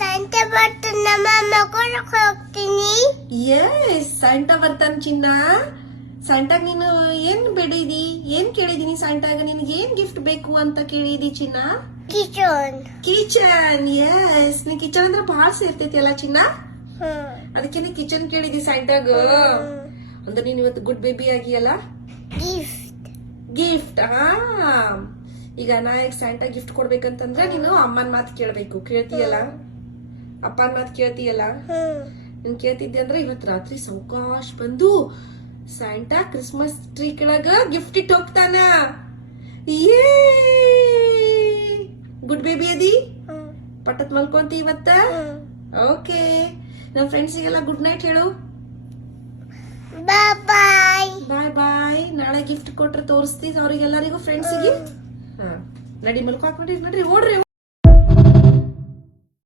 ಸಂತೆ ಬರ್ತಾನ ನಮ್ಮ ಕೊಡಕ್ ಹೋಗ್ತೀನಿ. ಎಸ್ ಸ್ಯಾಂಟಾ ಬರ್ತಾನ ಚಿನ್ನ. ಸ್ಯಾಂಟಾಗ ನೀನು ಏನ್ ಬೇಡಿದಿ, ಏನ್ ಕೇಳಿದೀನಿ ಸ್ಯಾಂಟಾಗ? ನಿನ್ಗೆ ಏನ್ ಗಿಫ್ಟ್ ಬೇಕು ಅಂತ ಕೇಳಿದಿ ಚಿನ್ನ? ಕಿಚನ್. ಕಿಚನ್. ಎಸ್, ನೀ ಕಿಚನ್ ಅಂದ್ರೆ ಬಹಳ ಸೇರ್ತೈತಿ ಅಲ್ಲ ಚಿನ್ನ, ಅದಕ್ಕೆ ನೀ ಕಿಚನ್ ಕೇಳಿದಿ ಸ್ಯಾಂಟಾಗ. ಅಂದ್ರೆ ನೀನ್ ಇವತ್ತು ಗುಡ್ ಬೇಬಿ ಆಗಿಯಲ್ಲ. ಗಿಫ್ಟ್. ಗಿಫ್ಟ್. ಈಗ ನಾ ಈಗ ಸ್ಯಾಂಟಾ ಗಿಫ್ಟ್ ಕೊಡ್ಬೇಕಂತಂದ್ರೆ ನೀನು ಅಮ್ಮನ್ ಮಾತು ಕೇಳ್ಬೇಕು. ಕೇಳ್ತೀಯಲ್ಲ? ಅಪ್ಪನ ಮಾತು ಕೇಳ್ತೀಯಲ್ಲ? ನೀನ್ ಕೇಳ್ತಿದ್ದೆ ಅಂದ್ರೆ ಇವತ್ ರಾತ್ರಿ ಸಾವಕಾಶ್ ಬಂದು ಸ್ಯಾಂಟಾ ಕ್ರಿಸ್ಮಸ್ ಟ್ರೀ ಕೆಳಗ ಗಿಫ್ಟ್ ಇಟ್ಟು ಹೋಗ್ತಾನ. ಏ ಗುಡ್ ಬೇಬಿ ಅದಿ, ಪಟ್ಟತ್ ಮಲ್ಕೊಂತಿ ಇವತ್ತ. ಓಕೆ, ನಮ್ ಫ್ರೆಂಡ್ಸಿಗೆಲ್ಲ ಗುಡ್ ನೈಟ್ ಹೇಳು. ಬಾಯ್ ಬಾಯ್. ಬಾಯ್ ಬಾಯ್. ನಾಳೆ ಗಿಫ್ಟ್ ಕೊಟ್ರೆ ತೋರಿಸ್ತೀವಿ ಅವ್ರಿಗೆಲ್ಲರಿಗೂ ಫ್ರೆಂಡ್ಸಿಗೆ. ನಡಿ ಮಲ್ಕೊ ಹಾಕೊಂಡ್ರಿ, ನಡ್ರಿ ಓಡ್ರಿ.